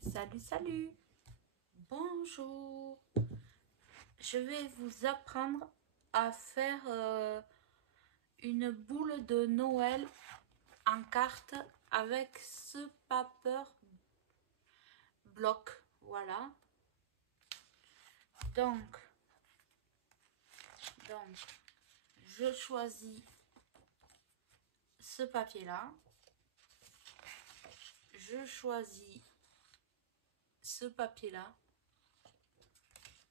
Salut, salut. Bonjour. Je vais vous apprendre à faire une boule de Noël en carte avec ce paper bloc. Voilà. Donc, je choisis ce papier-là. Je choisis ce papier-là.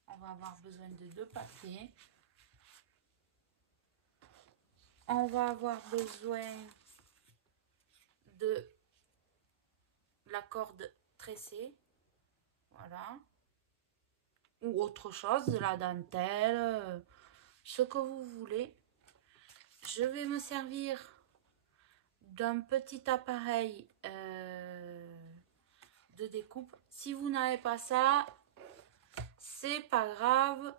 On va avoir besoin de deux papiers. On va avoir besoin de la corde tressée. Voilà. Ou autre chose, de la dentelle, ce que vous voulez. Je vais me servir d'un petit appareil de découpe. Si vous n'avez pas ça, c'est pas grave.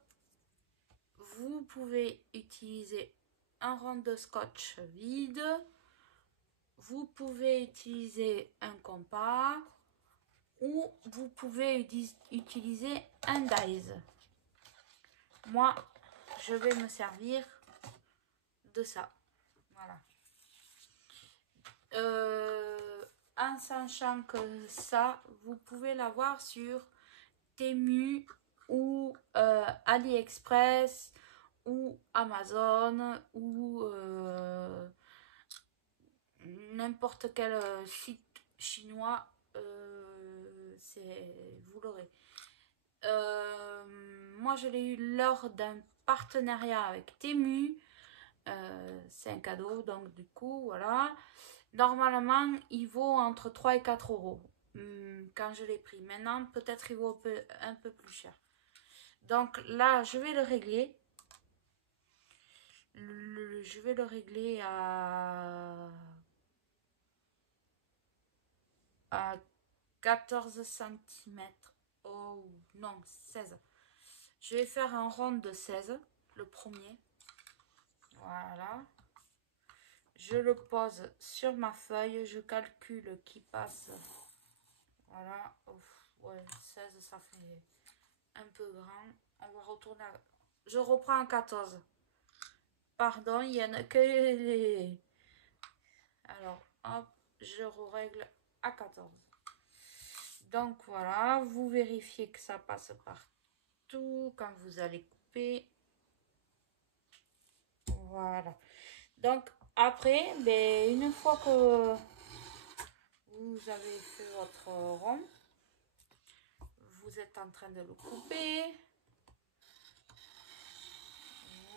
Vous pouvez utiliser un rond de scotch vide. Vous pouvez utiliser un compas ou vous pouvez utiliser un dies. Moi, je vais me servir de ça. Voilà. En sachant que ça, vous pouvez l'avoir sur Temu ou AliExpress ou Amazon ou n'importe quel site chinois, vous l'aurez. Moi, je l'ai eu lors d'un partenariat avec Temu. C'est un cadeau, donc du coup, voilà. Normalement, il vaut entre 3 et 4 euros quand je l'ai pris. Maintenant, peut-être il vaut un peu plus cher. Donc là, je vais le régler. Je vais le régler à 14 cm. Oh non, 16. Je vais faire un rond de 16, le premier. Voilà. Je le pose sur ma feuille, je calcule qui passe. Voilà. Ouf, ouais, 16, ça fait un peu grand. On va retourner à... Je reprends à 14. Pardon, il y en a que les... Alors, hop, je règle à 14. Donc voilà, vous vérifiez que ça passe partout quand vous allez couper. Voilà. Donc après, ben, une fois que vous avez fait votre rond, vous êtes en train de le couper.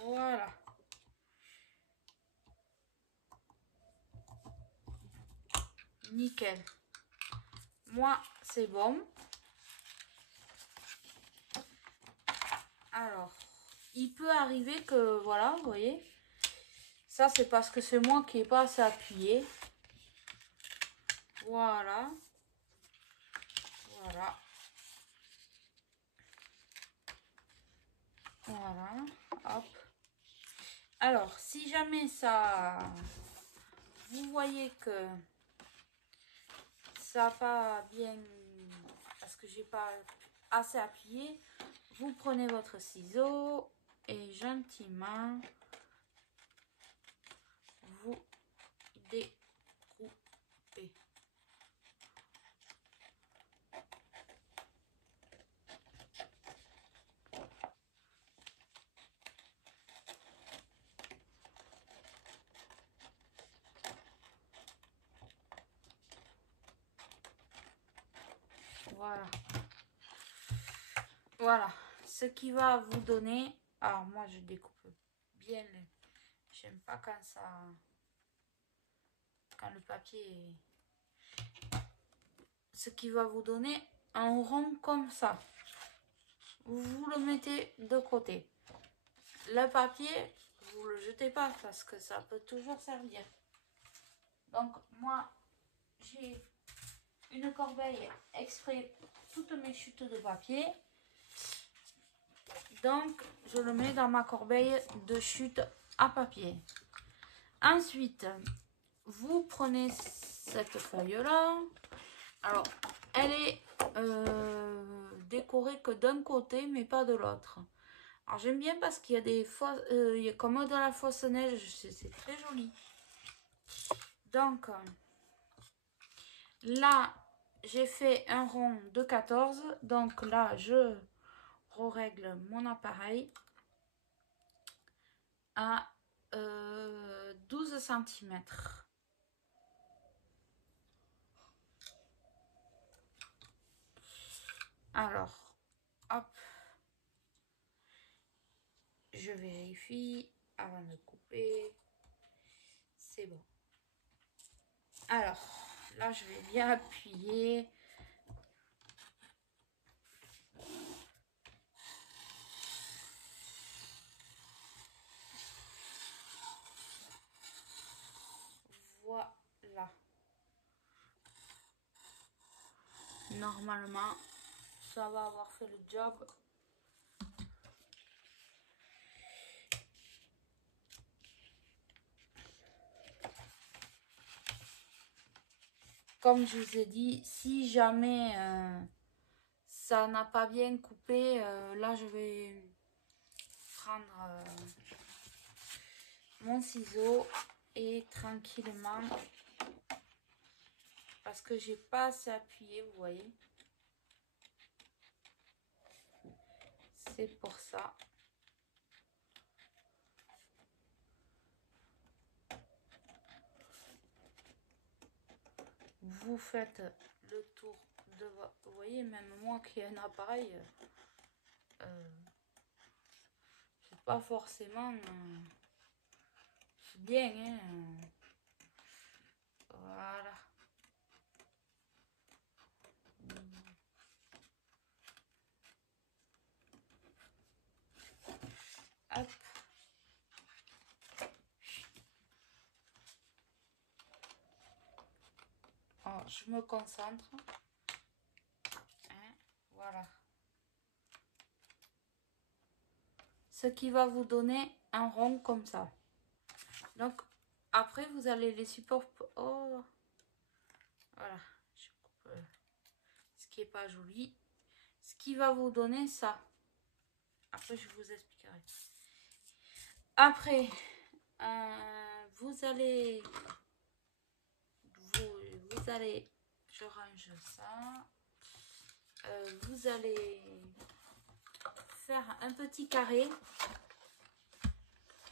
Voilà. Nickel. Moi, c'est bon. Alors, il peut arriver que, voilà, vous voyez, ça c'est parce que c'est moi qui n'ai pas assez appuyé. Voilà. Voilà. Voilà. Hop. Alors, si jamais ça... Vous voyez que ça n'a pas bien... Parce que j'ai pas assez appuyé. Vous prenez votre ciseau et gentiment, vous découpez. Voilà. Voilà. Ce qui va vous donner... Alors, moi, je découpe bien. J'aime pas quand ça... Quand le papier est... Ce qui va vous donner un rond comme ça. Vous le mettez de côté. Le papier, vous le jetez pas parce que ça peut toujours servir. Donc, moi, j'ai une corbeille exprès pour toutes mes chutes de papier. Donc, je le mets dans ma corbeille de chute à papier. Ensuite, vous prenez cette feuille-là. Alors, elle est que d'un côté, mais pas de l'autre. Alors j'aime bien parce qu'il y a des fausses, il y a comme de la fausse neige, c'est très joli. Donc là, j'ai fait un rond de 14. Donc là, je règle mon appareil à 12 cm. Alors, hop, je vérifie avant de couper. C'est bon. Alors, là, je vais bien appuyer. Voilà. Normalement, ça va avoir fait le job. Comme je vous ai dit, si jamais ça n'a pas bien coupé, là je vais prendre mon ciseau et tranquillement, parce que j'ai pas assez appuyé, vous voyez. C'est pour ça. Vous faites le tour de votre... Vous voyez, même moi qui ai un appareil, c'est pas forcément bien, hein. Voilà. Hop. Alors, je me concentre. Hein, voilà. Ce qui va vous donner un rond comme ça. Donc, après, vous allez les supports... Oh, voilà. Je coupe ce qui est pas joli. Ce qui va vous donner ça. Après, je vous expliquerai. Après, vous allez... Vous allez... Je range ça. Vous allez faire un petit carré.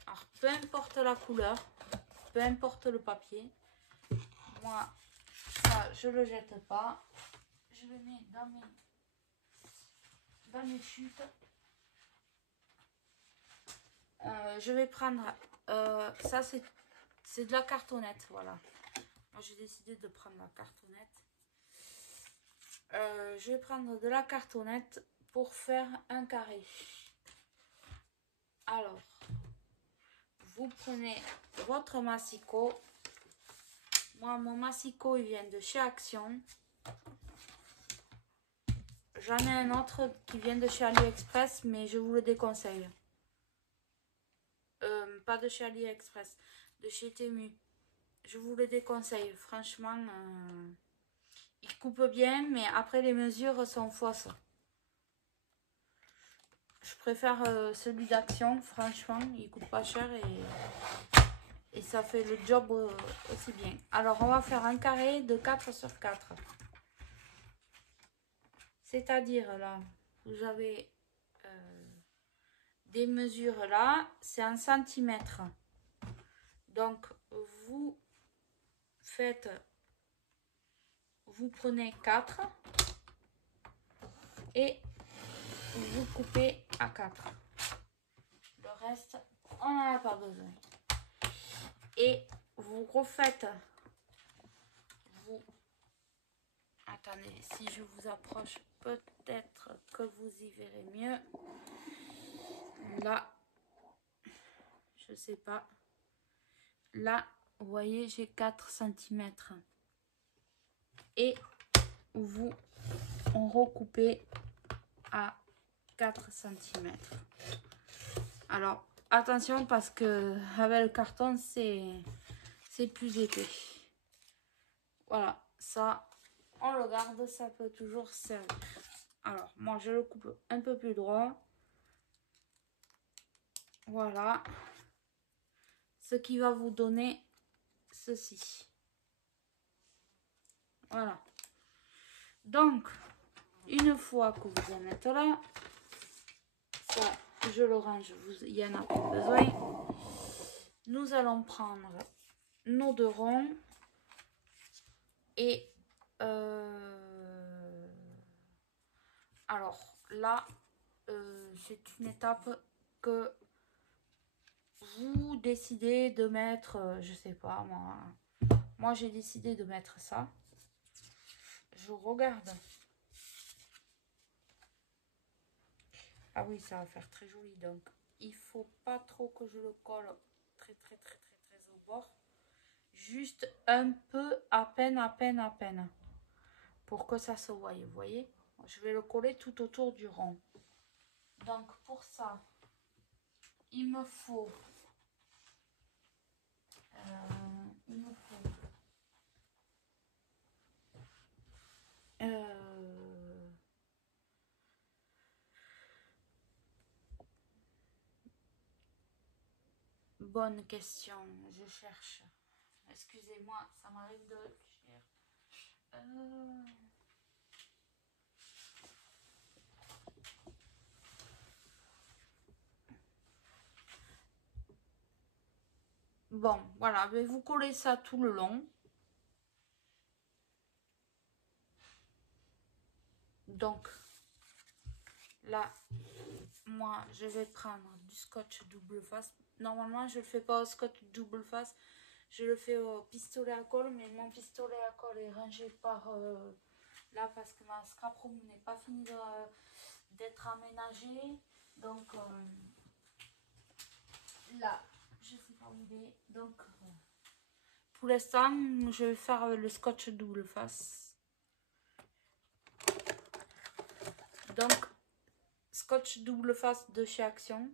Alors, peu importe la couleur, peu importe le papier. Moi, ça, je le jette pas. Je le mets dans mes chutes. Je vais prendre... ça, c'est de la cartonnette, voilà. Moi, j'ai décidé de prendre la cartonnette. Je vais prendre de la cartonnette pour faire un carré. Alors, vous prenez votre massicot. Moi, mon massicot, il vient de chez Action. J'en ai un autre qui vient de chez AliExpress, mais je vous le déconseille. Pas de chez AliExpress, de chez Temu. Je vous le déconseille. Franchement, il coupe bien, mais après les mesures sont fausses. Je préfère celui d'Action, franchement, il coûte pas cher et ça fait le job aussi bien. Alors, on va faire un carré de 4 sur 4. C'est-à-dire, là, vous avez des mesures là, c'est en centimètres. Donc, vous prenez 4 et vous coupez à 4. Le reste, on n'en a pas besoin. Et vous refaites, attendez, si je vous approche, peut-être que vous y verrez mieux. Là, je sais pas. Là, vous voyez, j'ai 4 cm. Et vous recoupez à 4 cm. Alors, attention parce que avec le carton, c'est plus épais. Voilà, ça, on le garde, ça peut toujours servir. Alors, moi, je le coupe un peu plus droit. Voilà. Ce qui va vous donner ceci. Voilà. Donc, une fois que vous en êtes là, ça, je le range, il y en a pas besoin. Nous allons prendre nos 2 ronds et alors là, c'est une étape que vous décidez de mettre, je sais pas moi j'ai décidé de mettre ça. Je regarde. Ah oui, ça va faire très joli, donc il faut pas trop que je le colle très au bord. Juste un peu, à peine, pour que ça se voie, vous voyez. Je vais le coller tout autour du rond. Donc pour ça, il me faut bonne question, je cherche. Excusez-moi, ça m'arrive de réfléchir. Bon, voilà, je vais vous coller ça tout le long. Donc, là, moi, je vais prendre du scotch double face. Normalement, je ne le fais pas au scotch double face. Je le fais au pistolet à colle, mais mon pistolet à colle est rangé par là parce que ma scrap room n'est pas finie d'être aménagée. Donc, là, je sais pas où il est. Donc, pour l'instant, je vais faire le scotch double face. Donc, scotch double face de chez Action,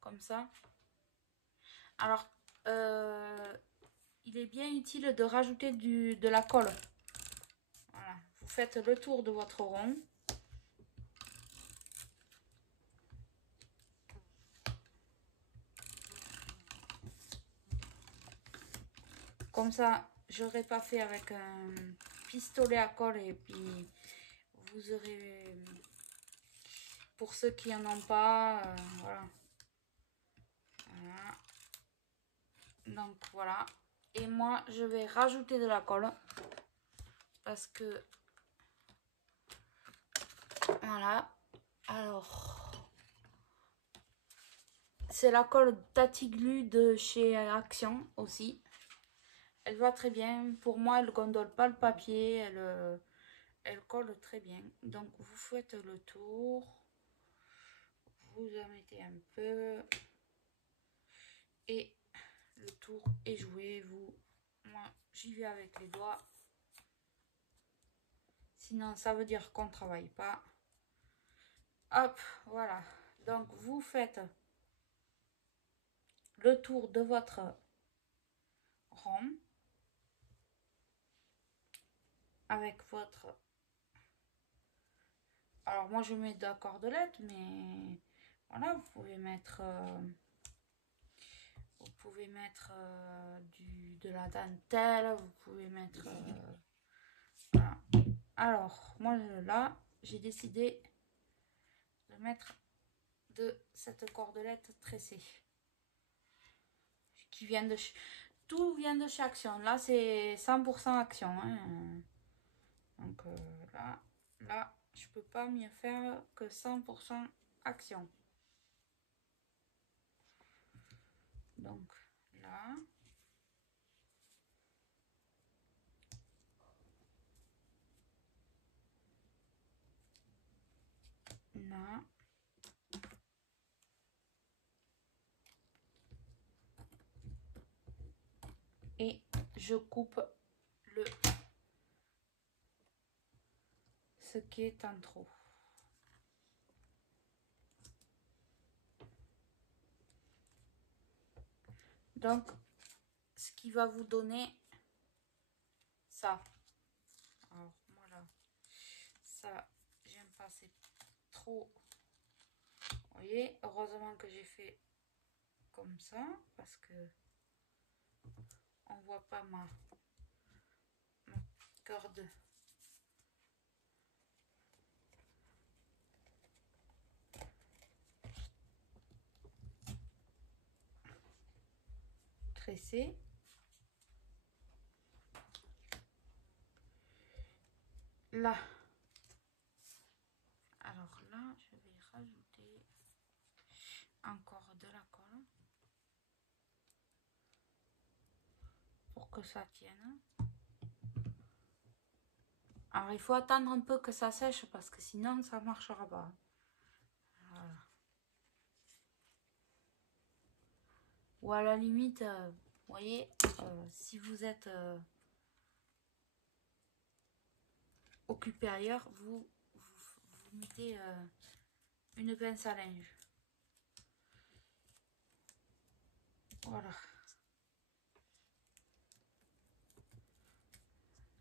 comme ça. Alors, il est bien utile de rajouter de la colle. Voilà, vous faites le tour de votre rond. Comme ça, j'aurais pas fait avec un pistolet à colle et puis vous aurez, pour ceux qui en ont pas, voilà. Voilà. Donc voilà. Et moi, je vais rajouter de la colle parce que voilà. Alors, c'est la colle Tatiglu de chez Action aussi. Elle va très bien. Pour moi, elle gondole pas le papier. Elle colle très bien. Donc, vous faites le tour. Vous en mettez un peu. Et le tour est joué. Moi, j'y vais avec les doigts. Sinon, ça veut dire qu'on ne travaille pas. Hop, voilà. Donc, vous faites le tour de votre rond avec votre... Alors, moi, je mets de la cordelette, mais voilà, vous pouvez mettre... de la dentelle, vous pouvez mettre... voilà. Alors, moi, là, j'ai décidé de mettre de cette cordelette tressée. Qui vient de... Tout vient de chez Action. Là, c'est 100% Action. Hein. Donc, là, je peux pas mieux faire que 100% Action. Donc, là... Là. Et je coupe ce qui est en trop. Donc, ce qui va vous donner ça. Alors, voilà. Ça, j'aime pas là c'est trop. Vous voyez, heureusement que j'ai fait comme ça parce que on voit pas ma corde. Tressée. Là. Alors là, je vais rajouter encore de la colle pour que ça tienne. Alors il faut attendre un peu que ça sèche parce que sinon ça marchera pas. Voilà. Ou à la limite, vous voyez, si vous êtes occupé ailleurs, vous mettez une pince à linge. Voilà.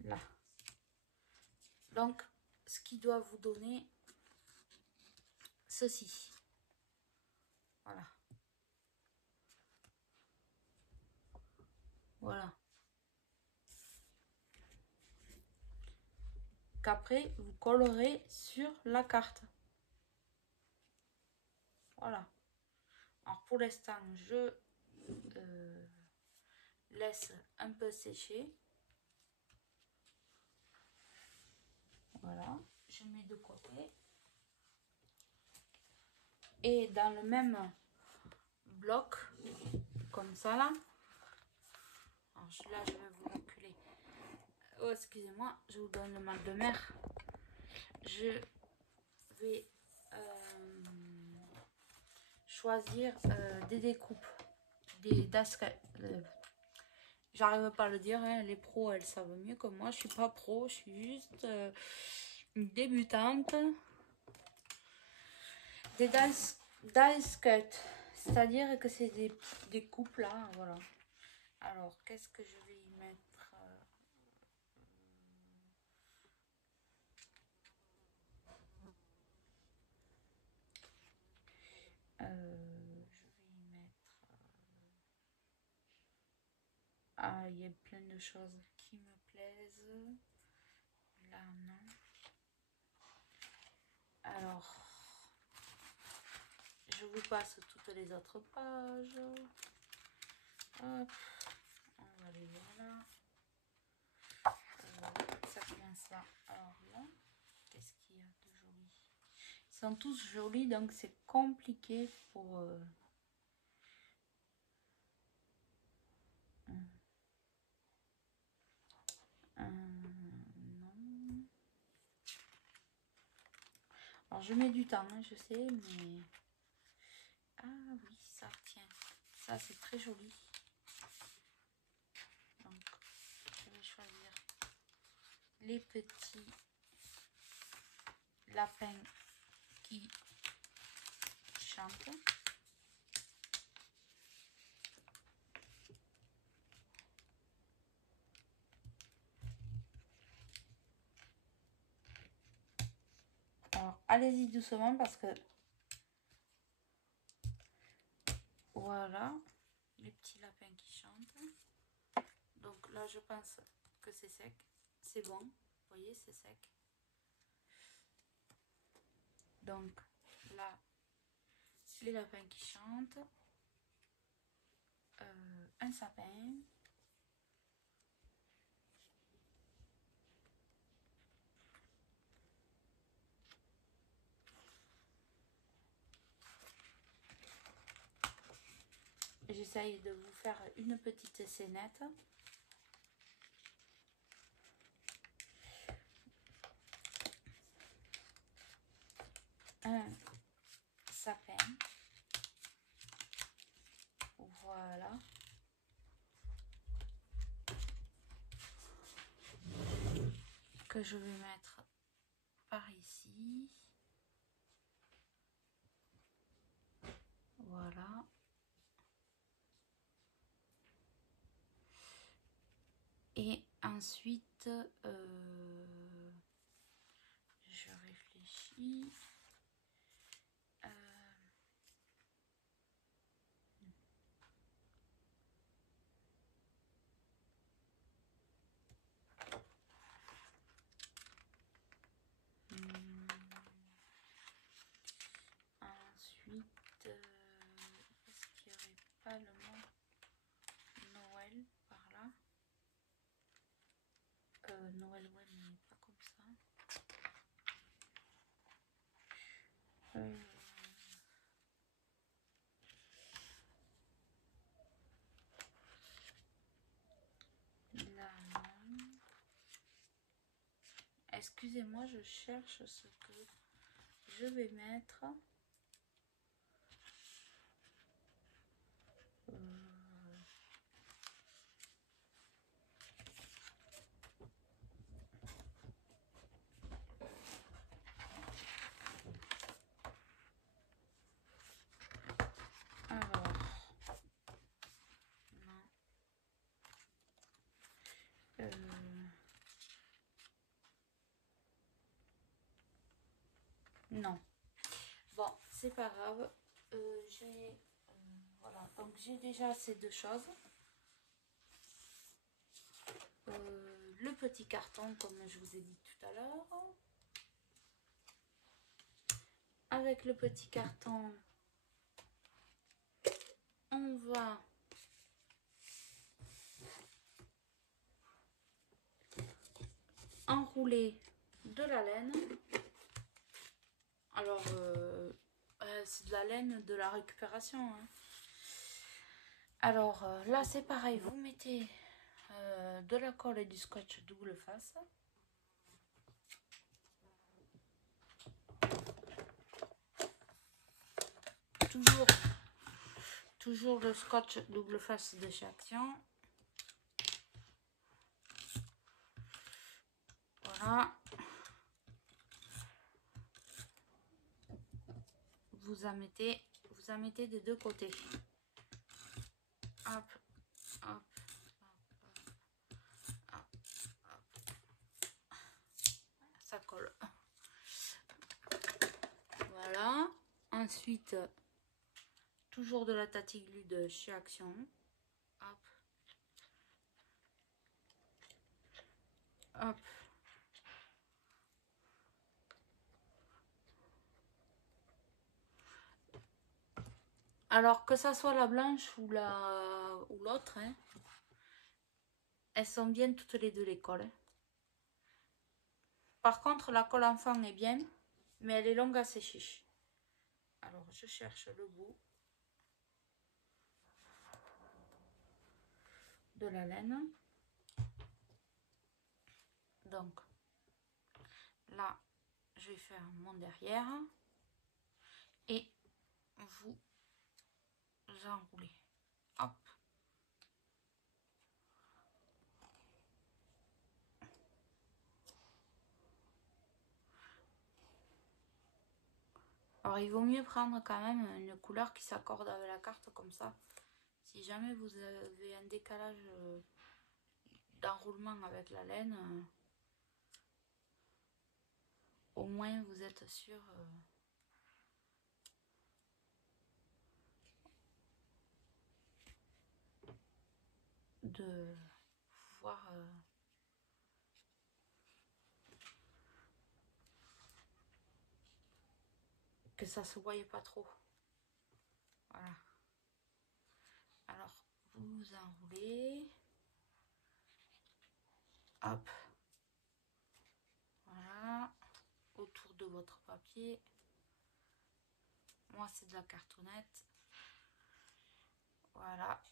Là. Donc, ce qui doit vous donner ceci. Voilà. Voilà. Qu'après, vous collerez sur la carte. Voilà. Alors, pour l'instant, je laisse un peu sécher. Voilà. Je mets de côté. Et dans le même bloc, comme ça là. Alors là, je vais vous reculer. Oh, excusez-moi, je vous donne le mal de mer. Je vais choisir des découpes, des j'arrive pas à le dire, hein, les pros elles savent mieux que moi. Je suis pas pro, je suis juste une débutante. Des dice cut, c'est-à-dire que c'est des coupes là, voilà. Alors qu'est-ce que je vais y mettre? Je vais y mettre. Ah, il y a plein de choses qui me plaisent. Là, non. Alors, je vous passe toutes les autres pages. Hop, on va les voir là. Ça commence là. Alors là, qu'est-ce qu'il y a de joli? Ils sont tous jolis, donc c'est compliqué pour... non. Alors je mets du temps, hein, je sais, mais... Ah oui, ça tient. Ça c'est très joli. Donc je vais choisir les petits lapins qui chantent. Alors allez-y doucement parce que voilà les petits lapins qui chantent. Donc là je pense que c'est sec, c'est bon, vous voyez c'est sec. Donc là les lapins qui chantent, un sapin, j'essaye de vous faire une petite scénette. Un sapin, voilà, que je vais mettre par ici, voilà, et ensuite je réfléchis, ici. Ensuite, est-ce qu'il n'y aurait pas le mot Noël par là? Noël, ouais, mais pas comme ça. Là, non. Excusez-moi, je cherche ce que je vais mettre. Alors, non. Non. Bon, c'est pas grave. J'ai voilà, donc j'ai déjà ces deux choses. Le petit carton, comme je vous ai dit tout à l'heure. Avec le petit carton, on va enrouler de la laine. Alors, c'est de la laine de la récupération. Hein. Alors, là, c'est pareil. Vous mettez de la colle et du scotch double face. Toujours le scotch double face de chez Action. Voilà. Vous en mettez des deux côtés. Hop, hop, hop, hop, hop. Ça colle. Voilà. Ensuite, toujours de la Tatiglu de chez Action. Hop. Hop. Alors que ça soit la blanche ou l'autre, hein, elles sont bien toutes les deux les colles. Hein. Par contre, la colle enfant est bien, mais elle est longue à sécher. Alors, je cherche le bout de la laine. Donc, là, je vais faire mon derrière et vous enroulez. Hop. Alors, il vaut mieux prendre quand même une couleur qui s'accorde avec la carte comme ça. Si jamais vous avez un décalage d'enroulement avec la laine, au moins vous êtes sûr de pouvoir que ça se voyait pas trop. Voilà. Alors, vous enroulez. Hop. Voilà. Autour de votre papier. Moi, c'est de la cartonnette. Voilà.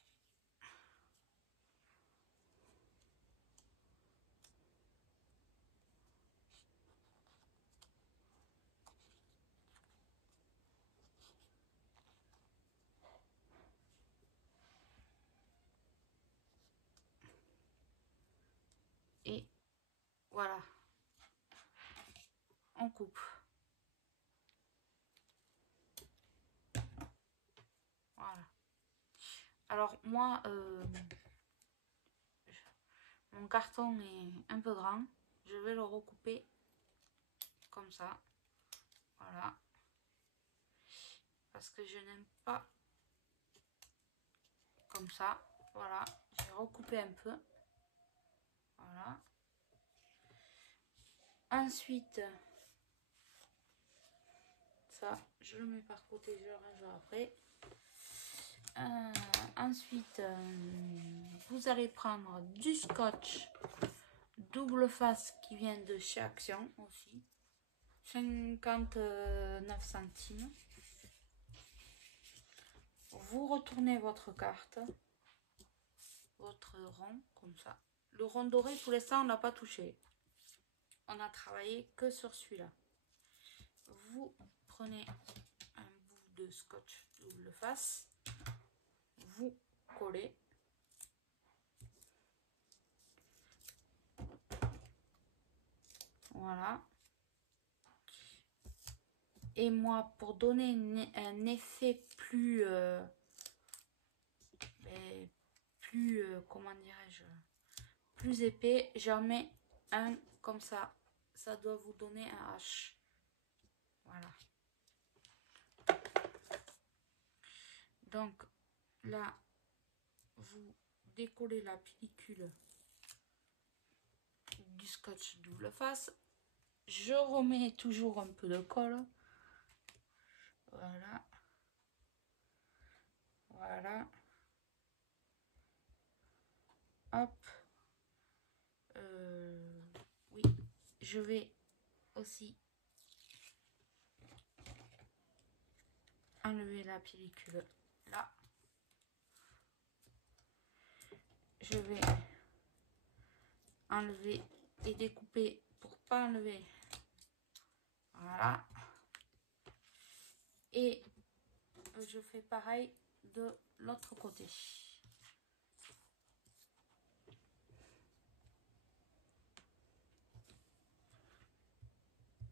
Et voilà. On coupe. Voilà. Alors, moi, mon carton est un peu grand. Je vais le recouper comme ça. Voilà. Parce que je n'aime pas comme ça. Voilà. J'ai recoupé un peu. Voilà. Ensuite, ça, je le mets par côté, je le rangerai après. Ensuite, vous allez prendre du scotch double face qui vient de chez Action aussi. 59 centimes. Vous retournez votre carte, votre rond, comme ça. Le rond doré, pour l'instant, on n'a pas touché. On a travaillé que sur celui-là. Vous prenez un bout de scotch double face. Vous collez. Voilà. Et moi, pour donner un effet plus... comment dirais-je, plus épais, j'en mets un comme ça. Ça doit vous donner un H. Voilà. Donc là, vous décollez la pellicule du scotch double face. Je remets toujours un peu de colle. Voilà. Voilà. Hop. Oui, je vais aussi enlever la pellicule là. Je vais enlever et découper pour pas enlever. Voilà. Et je fais pareil de l'autre côté.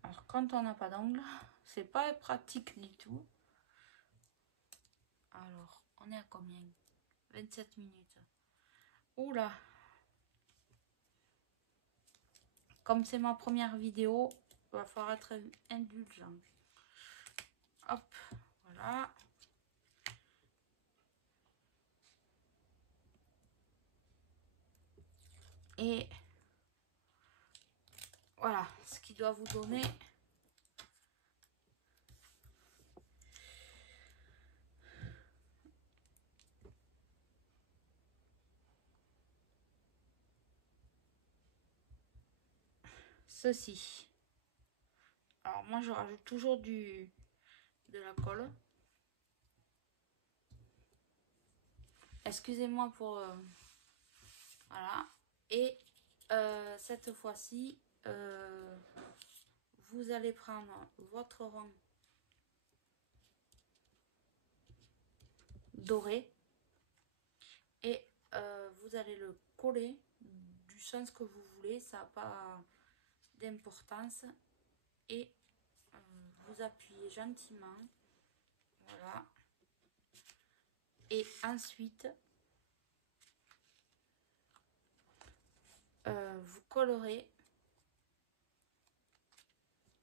Alors quand on n'a pas d'angle, c'est pas pratique du tout. Alors on est à combien? 27 minutes. Oula. Comme c'est ma première vidéo, il va falloir être indulgent. Hop, voilà. Et voilà ce qui doit vous donner ceci. Alors moi je rajoute toujours de la colle. Excusez-moi pour... voilà. Et cette fois-ci, vous allez prendre votre rond doré et vous allez le coller du sens que vous voulez. Ça n'a pas d'importance. Et vous appuyez gentiment. Voilà. Et ensuite, vous collerez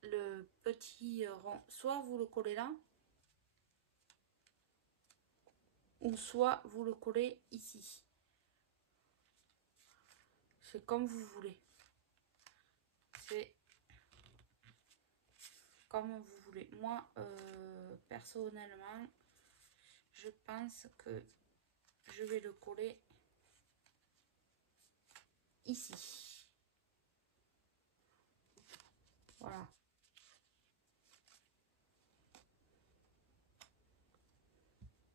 le petit rond. Soit vous le collez là, ou soit vous le collez ici. C'est comme vous voulez. C'est comme vous voulez. Moi, personnellement, je pense que je vais le coller ici. Voilà.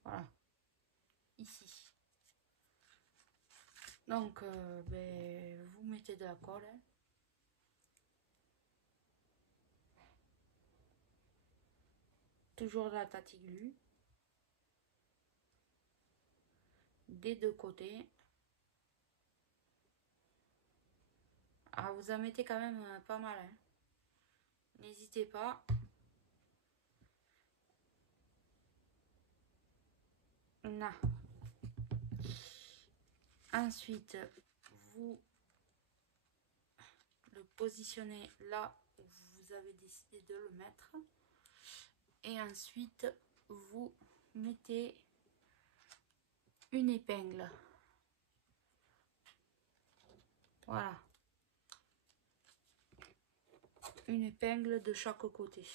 Voilà. Ici. Donc, vous mettez de la colle. Hein. Toujours de la tatiglue. Des deux côtés. Ah, vous en mettez quand même pas mal. Hein. N'hésitez pas. Là. Ensuite, vous le positionnez là où vous avez décidé de le mettre. Et ensuite, vous mettez une épingle. Voilà. Une épingle de chaque côté.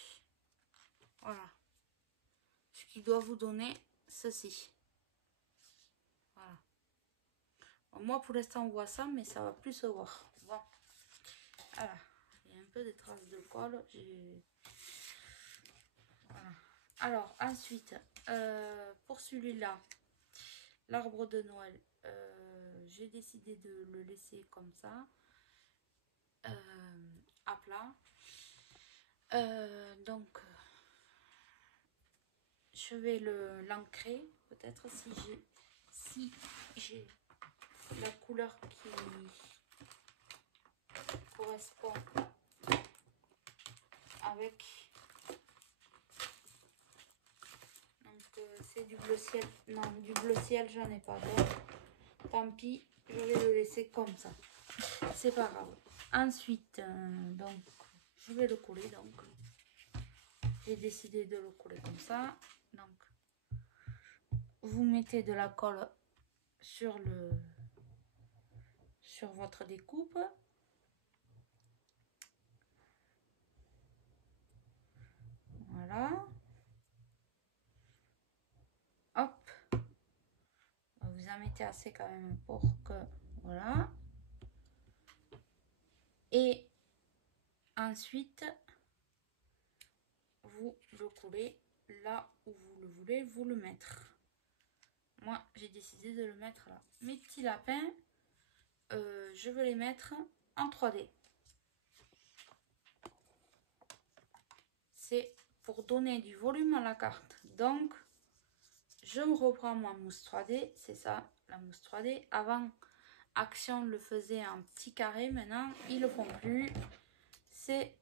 Voilà. Ce qui doit vous donner ceci. Voilà. Bon, moi, pour l'instant, on voit ça, mais ça va plus se voir. Bon. Voilà. Il y a un peu des traces de colle. Voilà. Alors, ensuite, pour celui-là, l'arbre de Noël, j'ai décidé de le laisser comme ça, à plat. Donc, je vais l'ancrer, peut-être si j'ai la couleur qui correspond avec. Donc, c'est du bleu ciel. Non, du bleu ciel, j'en ai pas d'autre. Tant pis, je vais le laisser comme ça. C'est pas grave. Ensuite, donc, je vais le coller. Donc, j'ai décidé de le coller comme ça. Donc, vous mettez de la colle sur votre découpe. Voilà. Hop. Vous en mettez assez quand même pour que... Voilà. Et ensuite, vous le coulez là où vous le voulez vous le mettre. Moi, j'ai décidé de le mettre là. Mes petits lapins, je veux les mettre en 3D. C'est pour donner du volume à la carte. Donc, je me reprends ma mousse 3D. C'est ça, la mousse 3D. Avant, Action le faisait en petits carrés. Maintenant, ils le font plus. C'est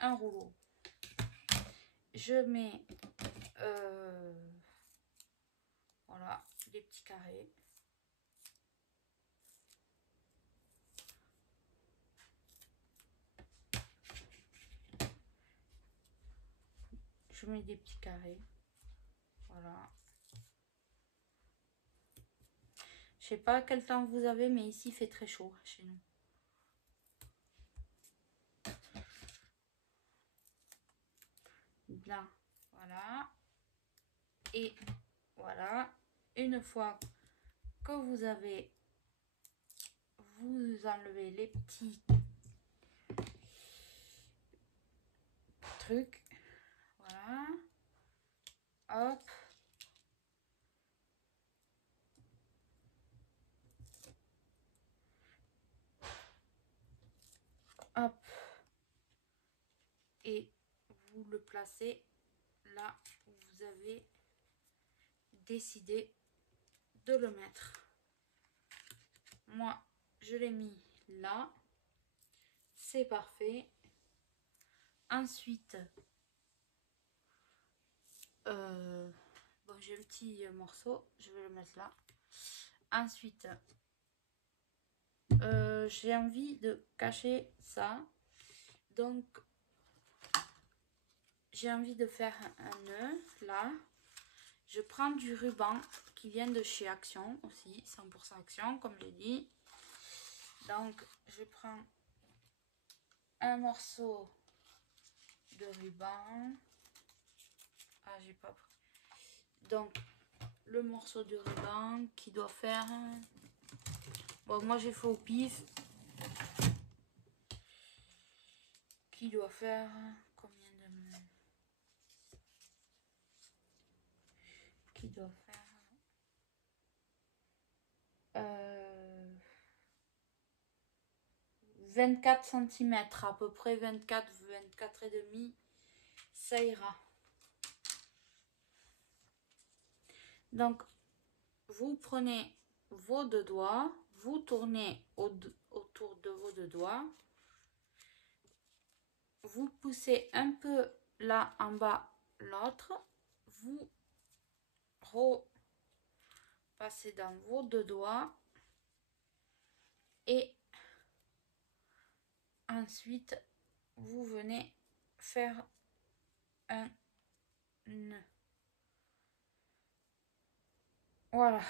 un rouleau. Je mets voilà, les petits carrés. Je mets des petits carrés. Voilà. Je sais pas quel temps vous avez, mais ici, il fait très chaud chez nous. Là, voilà. Et voilà. Une fois que vous avez... Vous enlevez les petits trucs. Voilà. Hop. Hop. Et vous le placez là où vous avez décidé de le mettre. Moi, je l'ai mis là. C'est parfait. Ensuite, bon, j'ai un petit morceau. Je vais le mettre là. Ensuite, j'ai envie de cacher ça. Donc, j'ai envie de faire un nœud là. Je prends du ruban qui vient de chez Action aussi, 100% Action comme j'ai dit. Donc je prends un morceau de ruban. Ah, j'ai pas pris. Donc le morceau de ruban qui doit faire... Bon, moi j'ai fait au pif. Qui doit faire combien de... Qui doit faire... 24 cm, à peu près 24 et demi, ça ira. Donc, vous prenez vos deux doigts, vous tournez autour de vos deux doigts, vous poussez un peu là en bas l'autre, vous repassez dans vos deux doigts et ensuite vous venez faire un nœud. Voilà.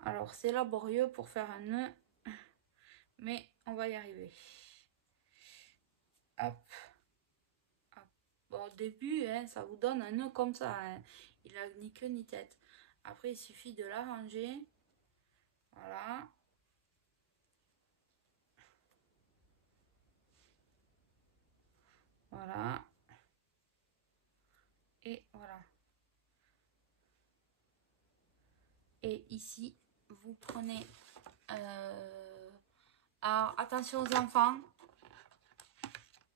Alors, c'est laborieux pour faire un nœud, mais on va y arriver. Hop. Hop. Bon, au début, hein, ça vous donne un nœud comme ça. Hein. Il n'a ni queue ni tête. Après, il suffit de l'arranger. Voilà. Voilà. Et voilà. Et ici, vous prenez... Alors, attention aux enfants.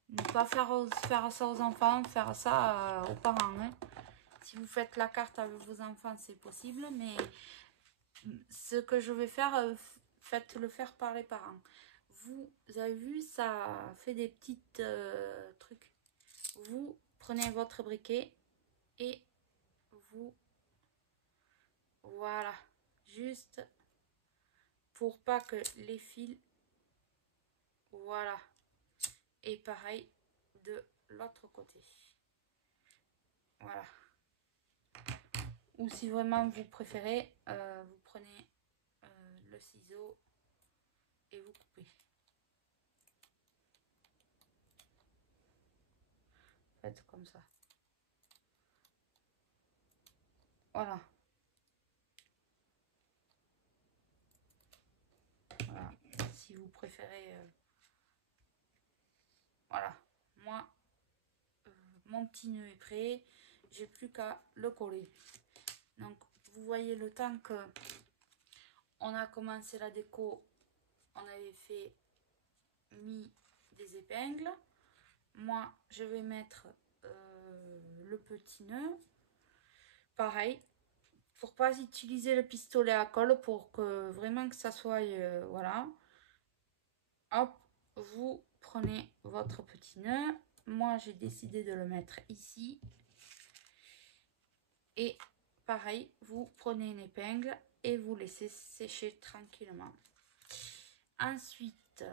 Ne pas faire ça aux enfants, faire ça aux parents. Hein. Si vous faites la carte avec vos enfants, c'est possible. Mais ce que je vais faire, faites-le faire par les parents. Vous avez vu, ça fait des petites trucs. Vous prenez votre briquet et vous... Voilà. Juste pour pas que les fils... Voilà. Et pareil de l'autre côté. Voilà. Ou si vraiment vous préférez, vous prenez le ciseau et vous coupez. Faites comme ça. Voilà. Voilà. Si vous préférez... voilà. Moi, mon petit nœud est prêt. J'ai plus qu'à le coller. Donc, vous voyez le temps que on a commencé la déco, on avait mis des épingles. Moi, je vais mettre le petit nœud. Pareil, pour pas utiliser le pistolet à colle, pour que vraiment que ça soit voilà. Hop, vous prenez votre petit nœud. Moi, j'ai décidé de le mettre ici. Et pareil, vous prenez une épingle et vous laissez sécher tranquillement. Ensuite,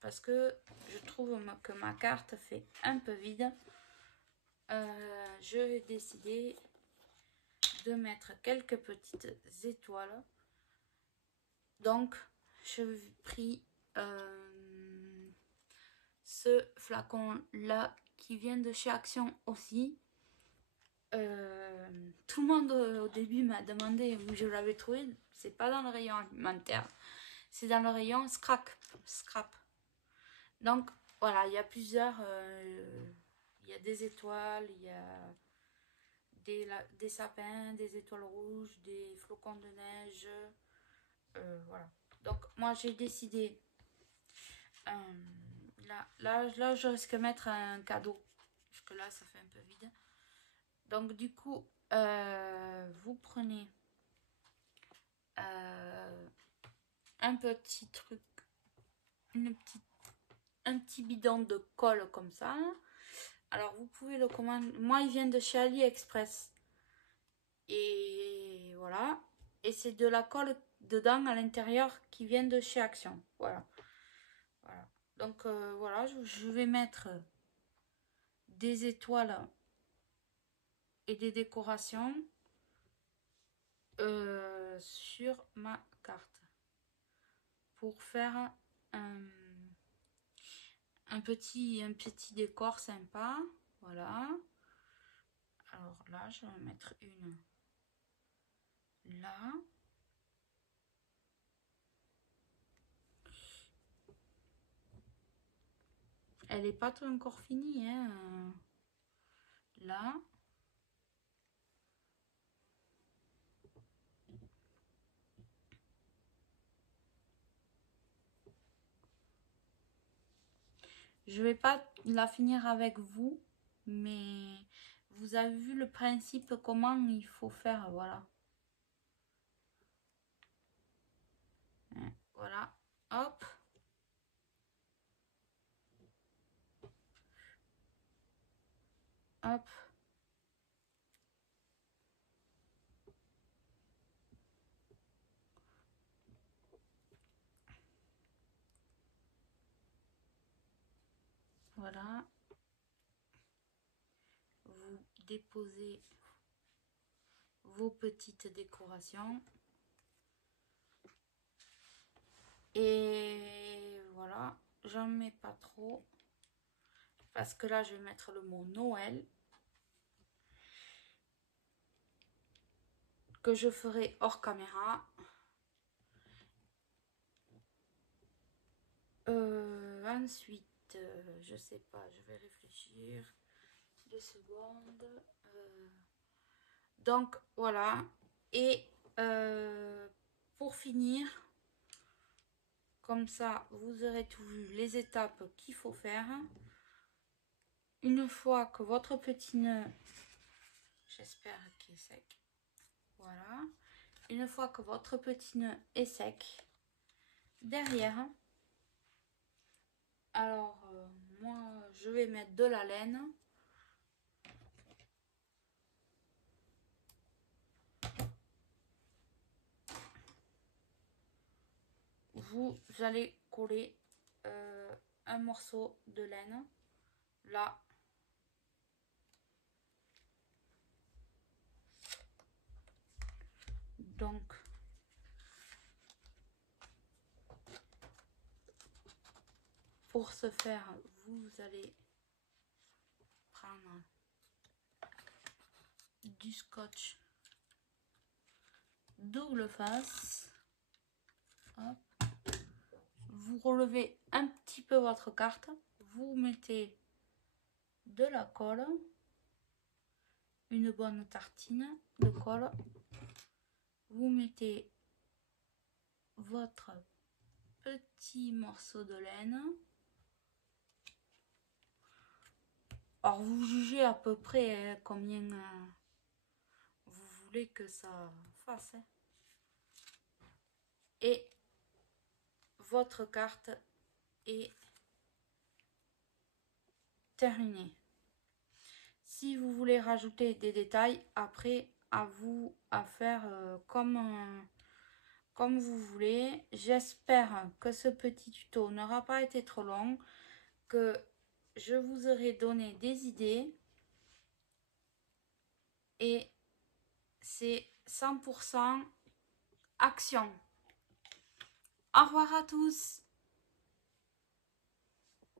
parce que je trouve que ma carte fait un peu vide, je vais décider de mettre quelques petites étoiles. Donc, je pris ce flacon là qui vient de chez Action aussi. Tout le monde au début m'a demandé où je l'avais trouvé. C'est pas dans le rayon alimentaire, c'est dans le rayon scrap. Donc voilà, il y a plusieurs, il y a des étoiles, il y a des sapins, des étoiles rouges, des flocons de neige, voilà. Donc moi j'ai décidé, là je risque de mettre un cadeau, parce que là ça fait un peu vide. Donc du coup, vous prenez un petit truc, un petit bidon de colle comme ça. Alors vous pouvez le commander. Moi, il vient de chez AliExpress. Et voilà. Et c'est de la colle dedans à l'intérieur qui vient de chez Action. Voilà. Voilà. Donc voilà, je vais mettre des étoiles et des décorations sur ma carte pour faire un petit décor sympa. Voilà. Alors là, je vais en mettre une là. Elle n'est pas tout encore finie, hein. Là. Je vais pas la finir avec vous, mais vous avez vu le principe, comment il faut faire, voilà. Voilà, hop. Hop. Voilà. Vous déposez vos petites décorations. Et voilà, j'en mets pas trop. Parce que là, je vais mettre le mot Noël. Que je ferai hors caméra. Ensuite, je sais pas, je vais réfléchir 2 secondes. Donc voilà. Et pour finir, comme ça, vous aurez tout vu, les étapes qu'il faut faire. Une fois que votre petit nœud, j'espère qu'il est sec. Voilà. Une fois que votre petit nœud est sec, derrière, alors moi je vais mettre de la laine. Vous allez coller un morceau de laine là. Donc pour ce faire, vous allez prendre du scotch double face. Hop. Vous relevez un petit peu votre carte, vous mettez de la colle, une bonne tartine de colle, vous mettez votre petit morceau de laine. Alors vous jugez à peu près combien vous voulez que ça fasse. Et votre carte est terminée. Si vous voulez rajouter des détails, après à vous à faire comme vous voulez. J'espère que ce petit tuto n'aura pas été trop long, que je vous aurai donné des idées. Et c'est 100% action. Au revoir à tous.